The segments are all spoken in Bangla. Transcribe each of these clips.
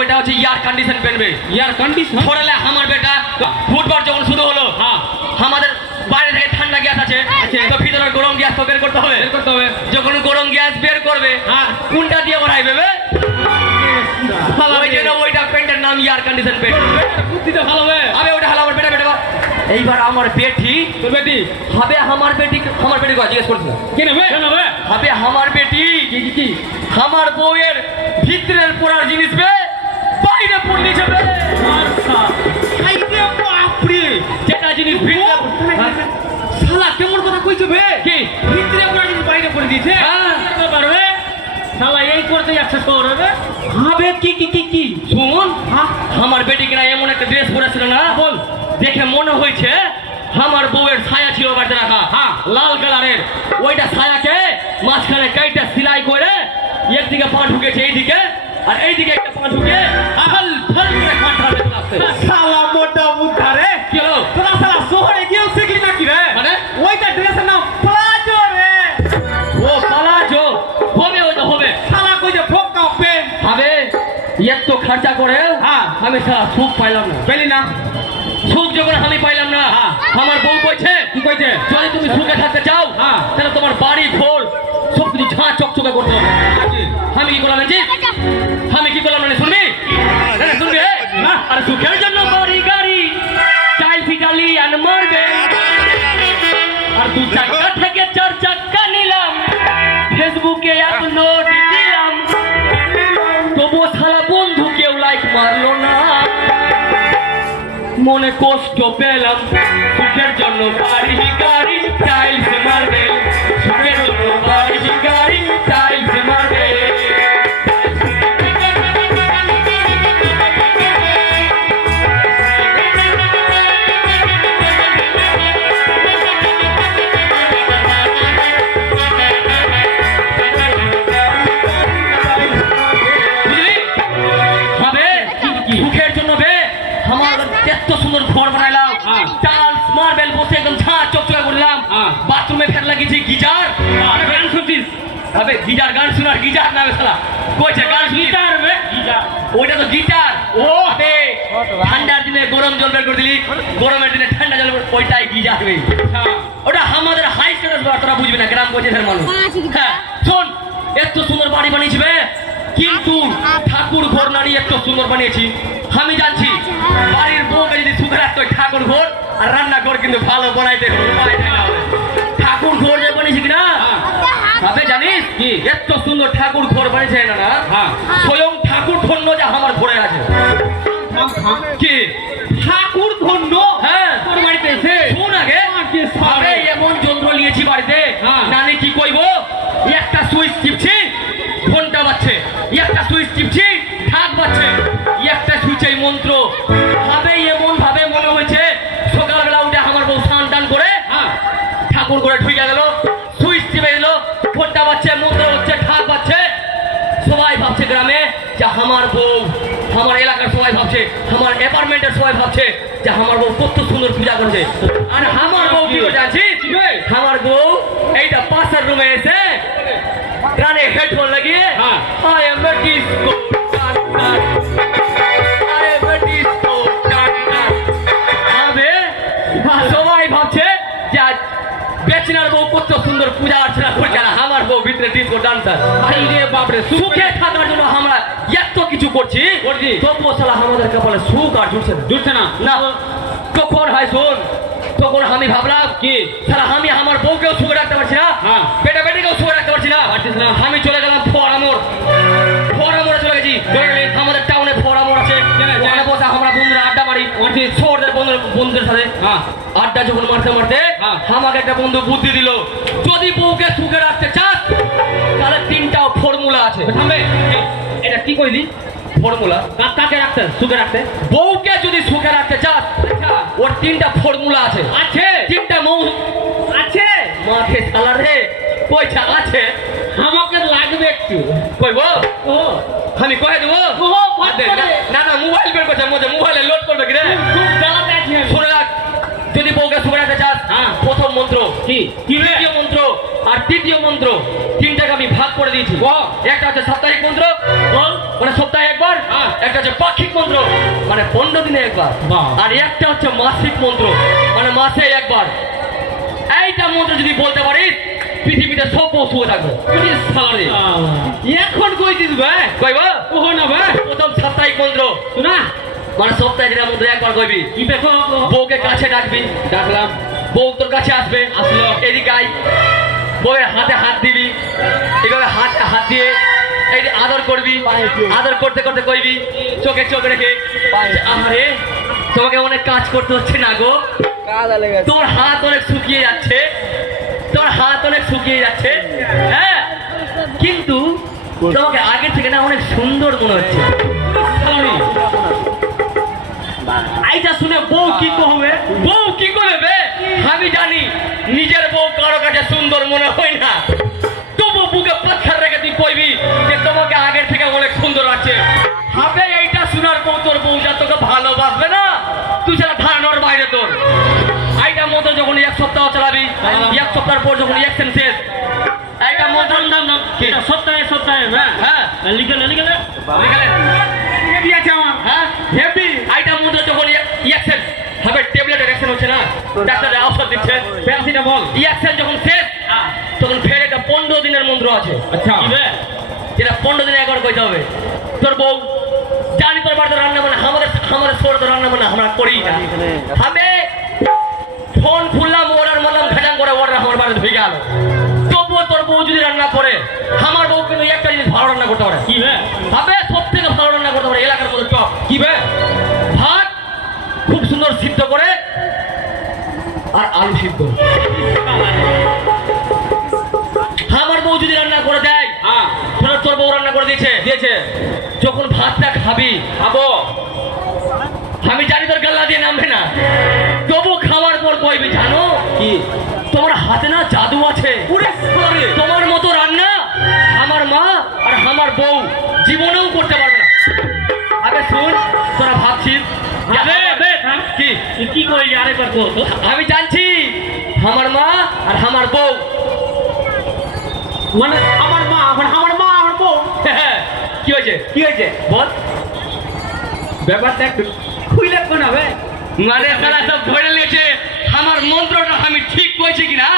ওইটা হচ্ছে air condition pant air condition ছড়ালে আমার বেটা ফুটবল যখন শুরু হলো হ্যাঁ। আমাদের বাইরে থেকে তো ভিতরে গরম গ্যাস তো বের করতে হবে। বের করতে হবে। যখন গরম গ্যাস বের করবে হ্যাঁ। কোনটা দিয়ে বাড়াই দেবে ওই জন্য ওইটা পেন্টের নাম ইয়ার কন্ডিশন পেন্ট বুদ্ধিটা ভালো হবে আবে ওটা হলো বেটা বেটা এইবার আমার বেটি তোর বেটি হবে আমার বেটি আমার বেটি কথা জিজ্ঞেস করছিল কে নেবে? কে নেবে হবে আমার বেটি কি কি কি? আমার বউয়ের ভিতরের পড়ার জিনিস বে বাইরে পড়লি যাবে আচ্ছা। বাপরে। যেটা জিনিস ভিতরে হ্যাঁ। শালা কেমন কথা কইছো বে? কি? ভিতরে পড়া কিন্তু বাইরে করে দিয়েছে। হ্যাঁ। পারবে? শালা এই করতে যাচ্ছে শহর হবে হবে কি কি কি কি? শুন হ্যাঁ। আমার বেটি কিনা এমন একটা ড্রেস পরেছিল না? বল। দেখে মনে হয়েছে আমার বউয়ের ছায়া ছিল বাড়িতে রাখা। হ্যাঁ। লাল কালারের। ওইটা ছায়াকে মাঝখানে কাইটা সেলাই করে একদিকে পা ঢুকেছে এইদিকে আর এইদিকে একটা পা ঢুকে এত খরচা করে হ্যাঁ। আমি সারা সুখ পাইলাম না। পেলি না। সুখ যখন আমি পাইলাম না হ্যাঁ। আমার বউ কইছে কি কইছে? যদি তুমি সুখে থাকতে চাও হ্যাঁ। তাহলে তোমার বাড়ি ঘর সব কিছু ঝাঁ চকচকে করতে হবে। আমি কি করলাম জানিস আমি কি করলাম মানে শুনবি? শুনবি? না। আরে সুখের জন্য বাড়ি গাড়ি টাইল ফিটালি আর মারবে। আর দু চাকা থেকে চার চাকা নিলাম। ফেসবুকে এক নোট মারলো না। মনে কষ্ট পেলাম সুখের জন্য বাড়ি গাড়ি টাইলস মারবে আমার এত সুন্দর ঘর বানাইলাম। হ্যাঁ। টাইলস মার্বেল বসে একদম ঝাঁ চকচকা করলাম। হ্যাঁ। বাথরুমে ফের লাগিয়েছি গিজার। আর গান শুনছিস? হবে গিজার গান শোনার গিজার নামে শালা। কইছে গান শুনি গিটার বে। ওইটা তো গিটার। ও। ঠান্ডার দিনে গরম জল বের করে দিলি। গরমের দিনে ঠান্ডা জল ওইটাই গিজার হবে ওটা আমাদের হাই স্ট্যাটাস তোরা বুঝবি না গ্রাম পঞ্চায়েতের মানুষ। হ্যাঁ শোন এত সুন্দর বাড়ি বানিয়েছি বে। কিন্তু ঠাকুর ঘর নারী এত সুন্দর বানিয়েছি। আমি জানছি বাড়ির বউকে যদি সুখে রাখতে হয় ঠাকুর ঘর আর রান্না ঘর কিন্তু ভালো বানাইতে হবে ঠাকুর ঘর যে বানিয়েছি কিনা? তবে জানিস? কি? এত সুন্দর ঠাকুর ঘর বানিয়েছে না না? হ্যাঁ। স্বয়ং ঠাকুর ধন্য যা আমার ঘরে আছে। কি? ঠাকুর করে ঢুকে গেল সুইচ টিপে দিল ঘণ্টা বাজছে মন্ত্র হচ্ছে ঢাক বাজছে। সবাই ভাবছে গ্রামে যে আমার বউ আমার এলাকার সবাই ভাবছে আমার অ্যাপার্টমেন্টের সবাই ভাবছে যে আমার বউ কত সুন্দর পূজা করছে। আর আমার বউ কি করছে আছিস আমার বউ এইটা পাশের রুমে এসে কানে হেডফোন লাগিয়ে হ্যাঁ। আই এম এ ডিস্কো সবাই ভাবছে বেচনার বউ কত সুন্দর পূজা অর্চনা করছে আর আমার বউ ভিতরে ডিস্কো ডান্সার আই রে বাপরে সুখে থাকার জন্য আমরা এত কিছু করছি। করছি। তবুও সালা আমাদের কপালে সুখ আর জুটছে না। জুটছে না। না তখন হয় শোন তখন আমি ভাবলাম কি? সারা আমি আমার বউকেও সুখে রাখতে পারছি না। হ্যাঁ। বেটা বেটিকেও সুখে রাখতে পারছি না। পারছিস না। আমি চলে গেলাম ফোয়ারামোর ফোয়ারামোড়ে চলে গেছি। আমাদের টাউনে ফোয়ারামোড় আছে। জানি, জানি। ওখানে বসে আমরা বন্ধুরা আড্ডা মারি। বন্ধু বন্ধুদের সাথে। হ্যাঁ। আড্ডা যখন মারতে মারতে হ্যাঁ। আমাকে একটা বন্ধু বুদ্ধি দিল যদি বউকে সুখে রাখতে চাস তাহলে তিনটা ফর্মুলা আছে। এটা কি কইলি? ফর্মুলা কাকে রাখতে? সুখে রাখতে? বউকে যদি সুখে রাখতে চাস আচ্ছা। ওর তিনটা ফর্মুলা আছে। আছে। তিনটা মৌ আছে। মাঠে শালা রে পয়সা আছে। আমাকে লাগবে একটু। কইব ও। আমি কয়ে দেবো? না না মোবাইল বের করছে মোবাইলে লোড করবে কি রে? খুব জ্বালাতে আছি শুনে রাখ যদি বউকে সুখে রাখতে চাস হ্যাঁ। প্রথম মন্ত্র। কি? দ্বিতীয় মন্ত্র আর তৃতীয় মন্ত্র তিনটাকে আমি ভাগ করে দিয়েছি। একটা হচ্ছে সাপ্তাহিক মন্ত্র মানে সপ্তাহে একবার। হ্যাঁ। একটা হচ্ছে পাক্ষিক মন্ত্র মানে পনেরো দিনে একবার। আর একটা হচ্ছে মাসিক মন্ত্র মানে মাসে একবার। এইটা মন্ত্র যদি বলতে পারিস পৃথিবীতে সব শুয়ে থাকবে। এখন কই দিস ভাই কইব? ওহ না ভাই প্রথম সাপ্তাহিক মন্ত্র। না। মানে সপ্তাহে যেটা মন্ত্র একবার কইবি। কি দেখো বউকে কাছে ডাকবি ডাকলাম। বউ তোর কাছে আসবে? আসলো। এদিকে আই বউয়ের হাতে হাত দিবি। এভাবে হাতে হাত দিয়ে এই আদর করবি। আদর করতে করতে কইবি চোখে চোখ রেখে আরে তোমাকে অনেক কাজ করতে হচ্ছে না গো। তোর হাত অনেক শুকিয়ে যাচ্ছে। তোর হাত অনেক শুকিয়ে যাচ্ছে। হ্যাঁ? কিন্তু তোমাকে আগে থেকে না অনেক সুন্দর মনে হচ্ছে। আইটা শুনে বউ কি কহবে? বউ কি করবে আমি জানি নিজের বউ কারও কাছে সুন্দর মনে হয় না। তবু বুকে পাথর রেখে তুই কইবি যে তোমাকে আগের থেকে অনেক সুন্দর আছে। হবে এইটা শোনার পর তোর বউ যা তোকে ভালোবাসবে না তুই সেটা ধারণার বাইরে তোর। এইটা মতো যখন এক সপ্তাহ চালাবি এক সপ্তাহ পর যখন অ্যাকশন শেষ। নাম নাম কি? এটা সপ্তাহে সপ্তাহে হ্যাঁ। হ্যাঁ। লিখে নে লিখে লিখালেন? হেভি আছে আমার? হ্যাঁ হেভি আইটা মন্ত্র যখন ইয়াকশন হবে ট্যাবলেটের অ্যাকশন হচ্ছে না ডাক্তার ঔষধ দিচ্ছে প্যারাসিটামল ইয়াকশন যখন শেষ তখন ফের একটা পনেরো দিনের মন্ত্র আছে। আচ্ছা? যেটা পনেরো দিনে একবার কইতে হবে। তোর বউ জানি তোর বাড়িতে রান্না মানে আমাদের আমাদের শহরে তো রান্না মানে আমরা করি না। হবে ফোন খুললাম অর্ডার মারলাম ভেজাং করে অর্ডার আমার বাড়িতে ঢুকে গেল। তবুও তোর বউ যদি রান্না করে আর আলু সিদ্ধ। আমার বউ যদি রান্না করে দেয় হ্যাঁ। ধরো তোর বউ রান্না করে দিয়েছে। দিয়েছে। যখন ভাতটা খাবি খাব। আমি জানি তোর গাল্লা দিয়ে নামবে না। তবু খাওয়ার পর কইবি জানো? কি? তোমার হাতে না জাদু আছে। তোমার মতো রান্না আমার মা আর আমার বউ জীবনেও করতে পারবে না। আগে শুন তোরা ভাবছিস কি তুই কি কইলি আরেকবার কর আমি জানছি আমার মা আর আমার বউ। মানে আমার মা এখন আমার মা আমার বউ। কি হয়েছে? কি হয়েছে? বল। ব্যাপারটা একটু খুইলে কোন হবে। মানে সারা সব ধরে নিয়েছে আমার মন্ত্রটা আমি ঠিক করেছি কিনা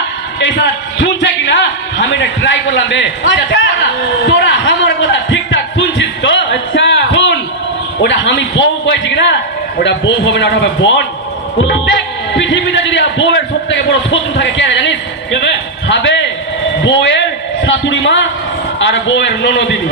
এই সারা শুনছে কিনা আমি এটা ট্রাই করলাম বে আচ্ছা। তোরা- তোরা আমার কথা ঠিকঠাক শুনছিস তো? আচ্ছা। শুন ওটা আমি বউ কয়েছি কিনা ওটা বউ হবে না ওটা হবে বন। দেখ পৃথিবীতে যদি বউয়ের সব থেকে বড় শত্রু থাকে কে জানিস? হবে বউয়ের শাশুড়ি মা আর বউয়ের ননদিনী।